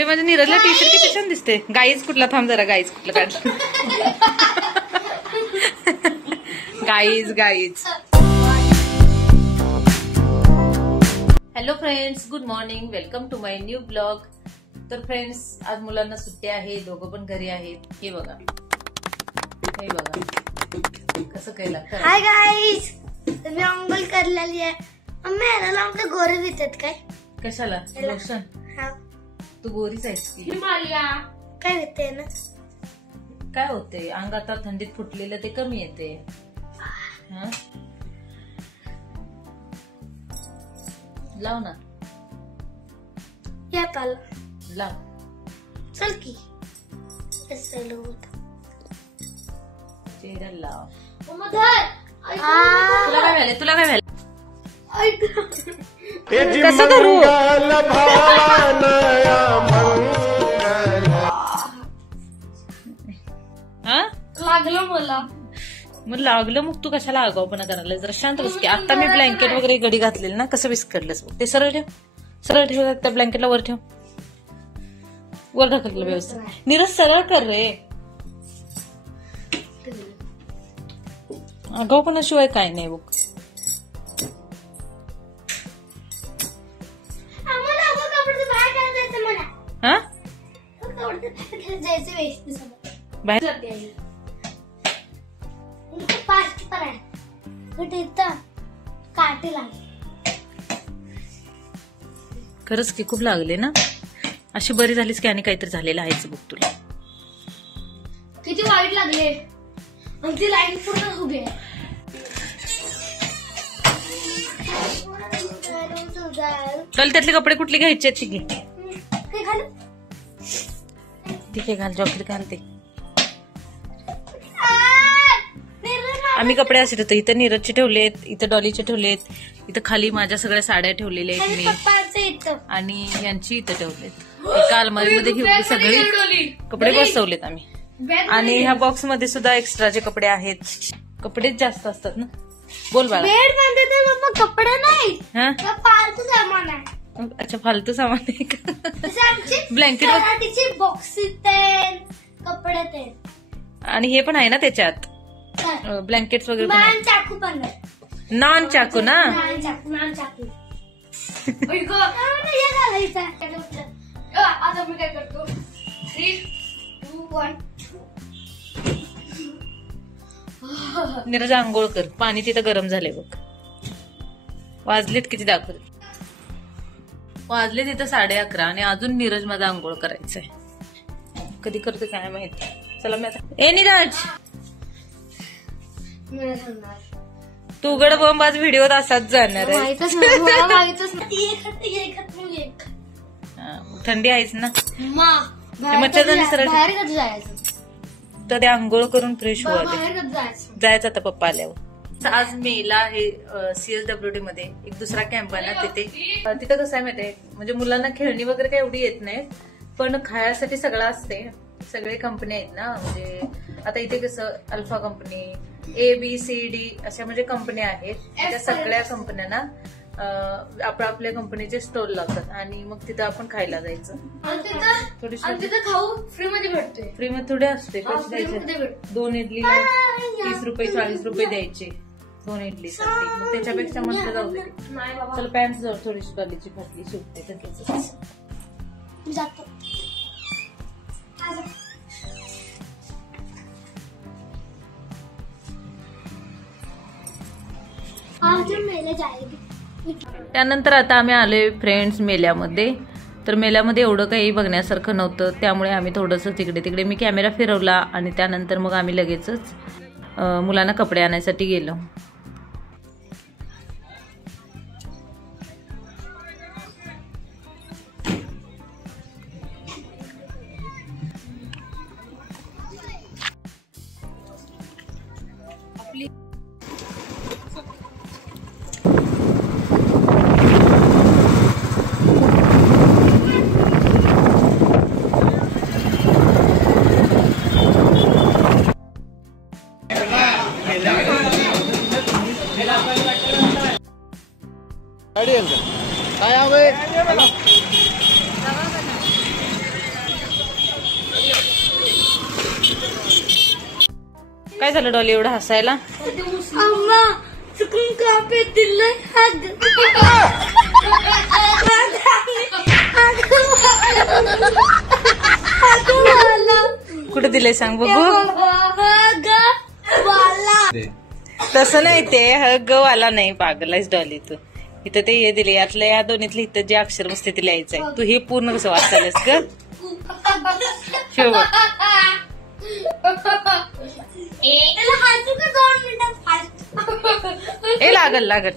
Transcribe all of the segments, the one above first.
बापरे, माझ्या नीरजला टी शर्ट किती छान दिसते. गाईज कुठला, थांब जरा, गाईज कुठला काढ. Guys. Hello friends, good morning, welcome to my new blog. तर फ्रेंड्स, आज मुलांना सुट्टी आहे, दोघं पण घरी आहेत. हे बघा कसं केलं. हाय गाईज, तुम्ही अंघोळ करलेली आहे. मम्मी याला लावून गोरे देतात काय? कशाला लोशन? हा, तू गोरीच आहेस की. काय होते ना, काय होते अंग आता थंडीत फुटलेलं ते कमी येते. लाव ना, या पाल लाव. चल की चेहऱ्याला लाव. तुला काय व्हायला? कसं करू? लागलं मला. मग लागलं, मग तू कशाला आगाऊपणा करायला? जरा शांत बस की. आता मी ब्लँकेट वगैरे घडी घातलेलं ना, कसं विस्कटलंस. ते सरळ ठेव, त्या ब्लँकेटला वर ठेव, वर ढकललं व्यवस्थित. नीरज सरळ कर रे. आगाऊपणाशिवाय काय नाही बघ. हा, बाहेर खरंच की खूप लागले ना. अशी बरी झालीस की आणि काहीतरी झालेलं आहेच बघ तुला. किती वाईट लागले. आमची लाईन पूर्ण उभी आहे. चल, त्यातले कपडे कुठले घ्यायचे आहेत घे. ठीक आहे, घाल, जॉकेट घालते. आम्ही कपडे असे ठेवतो. इथं नीरजचे ठेवलेत, इथं डॉलीचे ठेवलेत, इथं खाली माझ्या सगळ्या साड्या ठेवलेल्या आहेत मी, आणि यांची इथं ठेवलेत. एका अलमारीमध्ये घेऊन सगळे कपडे बसवलेत आम्ही. आणि ह्या बॉक्स मध्ये सुद्धा एक्स्ट्राचे कपडे आहेत. कपडेच जास्त असतात ना. बोल बाळा. बेड मध्ये कपडे नाही, फालतू सामान आहे. अच्छा, फालतू सामान आहे का? ब्लँकेट बॉक्स, कपडे ते, आणि हे पण आहे ना त्याच्यात, ब्लँकेट्स वगैरे. चाकू पण आहे. नॉन चाकू ना. नॉन चाकू. आता मी काय करतो, 3, 2, 1. नीरज आंघोळ कर. पाणी तिथं गरम झालंय बघ. वाजलेत किती दाखवत? वाजले तिथं 11:30 आणि अजून नीरज माझा आंघोळ करायचंय. कधी करतो काय माहिती. चला मी आता. ए नीरज, तू उघड बंब, आज व्हिडिओ असाच जाणार आहे. थंडी आहेच ना. मच्छरदाणी सरळ तर ते आंघोळ करून फ्रेश व्हायला जायचं आता पप्पा आल्यावर. आज मेला आहे CSWD मध्ये एक दुसरा कॅम्प आहे ना. तिथं कसं आहे माहितीये, म्हणजे मुलांना खेळणी वगैरे काही एवढी येत नाही, पण खाण्यासाठी सगळं असते. सगळे कंपनी आहेत ना, म्हणजे आता इथे कसं अल्फा कंपनी, ABCD अशा म्हणजे कंपन्या आहेत. त्या सगळ्या कंपन्यांना आपल्या कंपनीचे स्टॉल लावतात आणि मग तिथं आपण खायला जायचं. थोडीशी खाऊ फ्री मध्ये भेटतोय. फ्री मध्ये थोडे असते. पैसे द्यायचे. 2 इडलीला 30 रुपये 40 रुपये द्यायचे 2 इडलीसाठी. मग त्याच्यापेक्षा म्हटलं जाऊ दे. चल, पॅन्ट जवळ थोडीशी गलीची फाटली सुटते तर त्यानंतर आता आम्ही आलोय फ्रेंड्स मेल्यामध्ये. तर मेल्यामध्ये एवढं काही बघण्यासारखं नव्हतं, त्यामुळे आम्ही थोडंसं तिकडे मी कॅमेरा फिरवला आणि त्यानंतर मग आम्ही लगेचच मुलांना कपडे आणायसाठी गेलो. काय झालं डॉली एवढं हसायला? अम्मा चुकून कापे दिलंय कुठे दिलंय सांग बघू. तसं नाही ते हग वाला नाही, पागलाच डॉली तू. इथं ते हे दिले, यातलं या दोन्हीतलं इथं जे अक्षर बसते ते लिहायचंय. तू हे पूर्ण कसं वाचायलास ग? हे लागल लागल.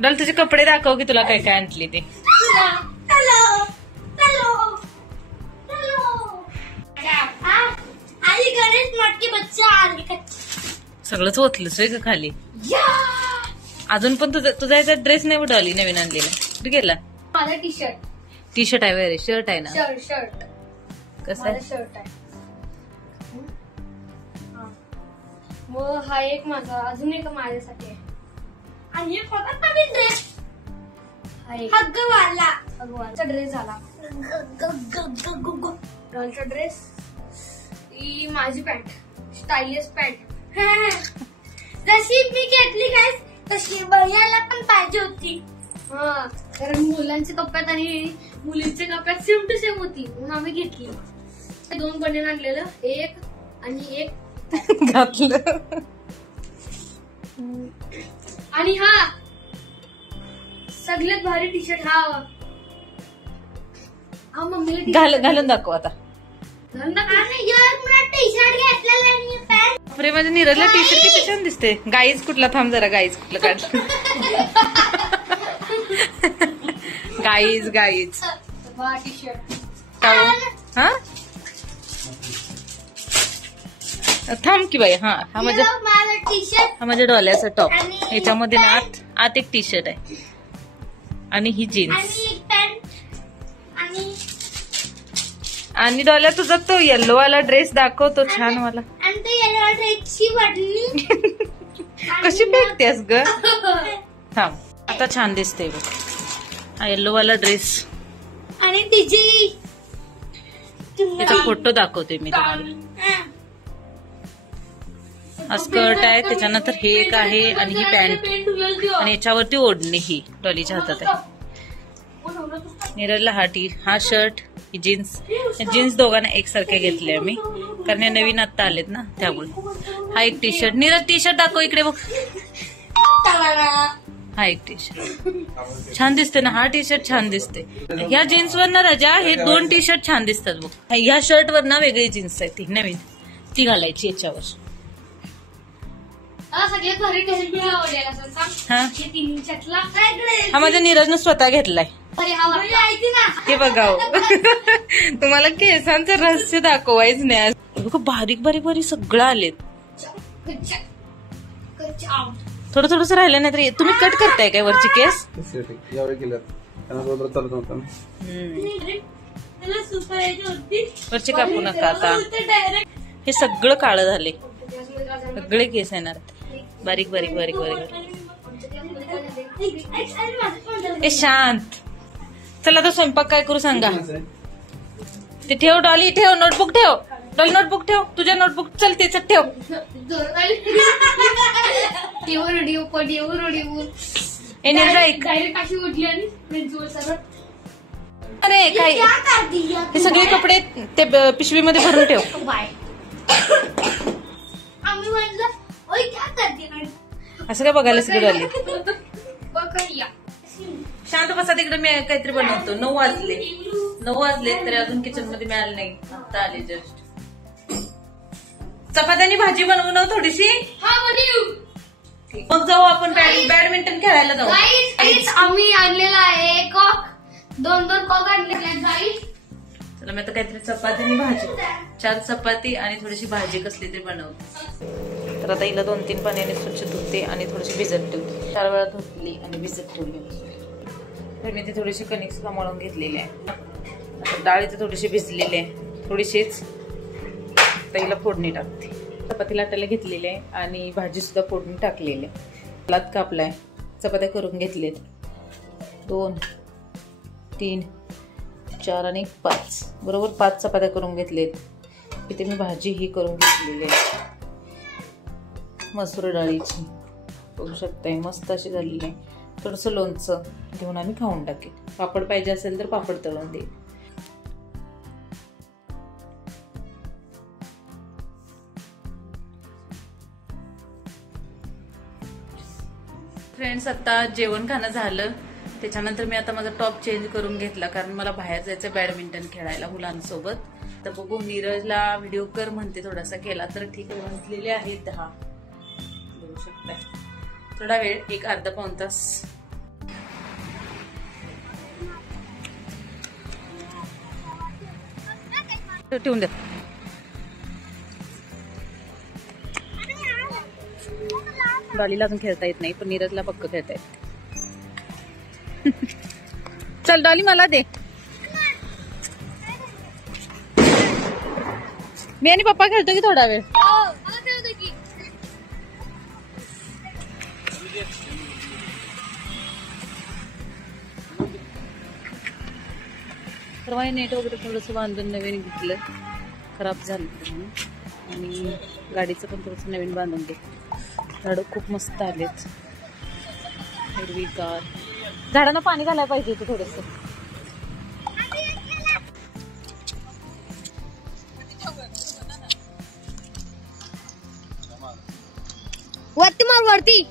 डॉल तुझे कपडे दाखव की तुला काय काय आणली ते. सगळंच ओतलंच आहे का खाली? अजून पण तुझा याचा ड्रेस नाही उडवली नवीन आणलेला. कुठे गेला? माझा टी शर्ट आहे वगैरे. शर्ट आहे ना? शर्ट कसं आहे? शर्ट आहे. मग हा एक माझा, अजून एक माझ्यासाठी आहे. आणि एक होता नवीन ड्रेस. हग्गवाला ड्रेस झाला. डॉलचा ड्रेस. ही माझी पॅन्ट, स्टायलिश पॅन्ट. जशी मी घेतली काय तशी भैयाला पण पाहिजे होती. हा, कारण मुलांच्या कप्प्यात आणि मुलींच्या कप्प्यात सेम टू सेम होती म्हणून आम्ही घेतली. 2 बनेन आणलेलं, एक आणि एक घातलं. आणि हा सगळ्यात भारी टी शर्ट. हा मम्मीला घालून दाखव आता. टी शर्ट घेतलेला आणि पॅन्ट. अरे माझ्या नीरजला टी शर्ट किती छान दिसते. गाईज कुठला? थांब जरा. गाईज कुठलं काढ. Guys T shirt. हा थांब की बाई. हा माझ्या टी शर्ट, हा माझ्या डॉल्याचा टॉप. आणि ह्याच्यामध्ये ना आत एक टी शर्ट आहे आणि ही जीन्स. आणि डॉल्या तुझा तो येल्लो वाला ड्रेस दाखव, तो छान वाला. आणि ते येल्लो ड्रेसची बटणी कशी फेकतेस ग? थांब, आता छान दिसते बघ हा येल्लो वाला ड्रेस. आणि तिची त्याचा फोटो दाखवते मी तुम्हाला. हा स्कर्ट आहे, त्याच्यानंतर हे एक आहे आणि ही पॅन्ट आणि याच्यावरती ओढणी ही डॉलीच्या हातात आहे. नीरजला हा शर्ट, ही जीन्स दोघांना एकसारखे घेतले मी कारण हे नवीन आता आलेत ना त्यामुळे. हा एक T shirt. Neeraj T shirt दाखव इकडे बघ. हा एक टी शर्ट छान दिसते ना. हा टी शर्ट छान दिसते. ह्या जीन्सवर ना राजा हे 2 टी शर्ट छान दिसतात बघ. ह्या शर्टवर ना वेगळी जीन्स आहे ती नवीन, ती घालायची याच्यावर. सगळ्यात भारी टी शर्ट हा माझ्या नीरजनं स्वतः घेतलाय. हे बघाव. तुम्हाला केसांचं रहस्य दाखवायच नाही. बारीक बारीक बारीक सगळं आलेत. थोडं थोडंस राहिलं नाही तरी तुम्ही कट करताय काय वरची केस? वरची कापू नका आता. हे सगळं काळं झाले, सगळे केस येणार बारीक बारीक बारीक बारीक. ए शांत. चला तर स्वयंपाक काय करू सांगा. ते ठेव डॉली, ठेव नोटबुक, ठेव डॉली नोटबुक, ठेव तुझ्या नोटबुक. चल त्याच्यात ठेव. अरे काय हे सगळे कपडे ते पिशवीमध्ये भरून ठेव. असं काय बघायला सगळं आले. शांत बसा तिकडे. मी काहीतरी बनवतो. 9 वाजले तरी अजून किचन मध्ये मिळालं नाही. आता आले जस्ट. चपात्यानी भाजी बनवू ना थोडीशी. मग जाऊ आपण बॅडमिंटन खेळायला जाऊ. आम्ही आणलेला आहे कॉक. 2 कॉक आणले. चला मी आता काहीतरी चपाती भाजी, 4 चपाती आणि थोडीशी भाजी कसली तरी बनवते. तर आता हिला 2-3 पाण्याने स्वच्छ धुते आणि थोडीशी भिजत ठेवते. 4 वेळा धुतली आणि भिजत ठेवली. तर मी ती थोडीशी कणिक सांभाळून घेतलेली आहे. आता डाळ इथे थोडीशी भिजलेली आहे, थोडीशीच. तर हिला फोडणी टाकते. चपाती लाटायला घेतलेली आहे आणि भाजी सुद्धा फोडणी टाकलेली आहे. लात कापलाय. चपात्या करून घेतलेत 2 3, 4 आणि 5 बरोबर 5 चपात्या करून घेतलेत। इथे मी भाजी ही करून घेतलेली आहे मसूर डाळीची, बघू शकताय मस्त अशी झालेली आहे। थोडंसं लोणचं घेऊन आम्ही खाऊन टाकेल, पापड पाहिजे असेल तर पापड तळून देईल। फ्रेंड्स आता जेवण खाणं झालं, त्याच्यानंतर मी आता माझा टॉप चेंज करून घेतला कारण मला बाहेर जायचं बॅडमिंटन खेळायला मुलांसोबत। तर बघू नीरजला व्हिडिओ कर म्हणते, थोडासा केला तर ठीक आहे। म्हटलेले आहेत 10, बघू शकताय थोडा वेळ, एक अर्धा पाऊण तास। ठेवून द्या। डॉलीला अजून खेळता येत नाही पण नीरजला पक्क खेळता येत। चल डॉली मला दे, मी आणि पप्पा खेळतो की थोडा वेळ। परवा नेट वगैरे थोडंसं बांधून नवीन घेतलं, खराब झालं म्हणून, आणि गाडीचं पण थोडंसं नवीन बांधून घेतलं। झाडं खूप मस्त आलेत, हिरवीगार, झाडांना पाणी घालायला पाहिजे होतं थोडंसं। वरती मार वरती।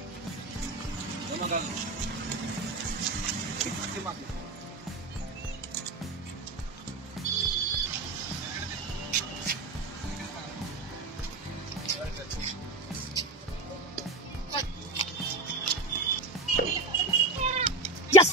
यस।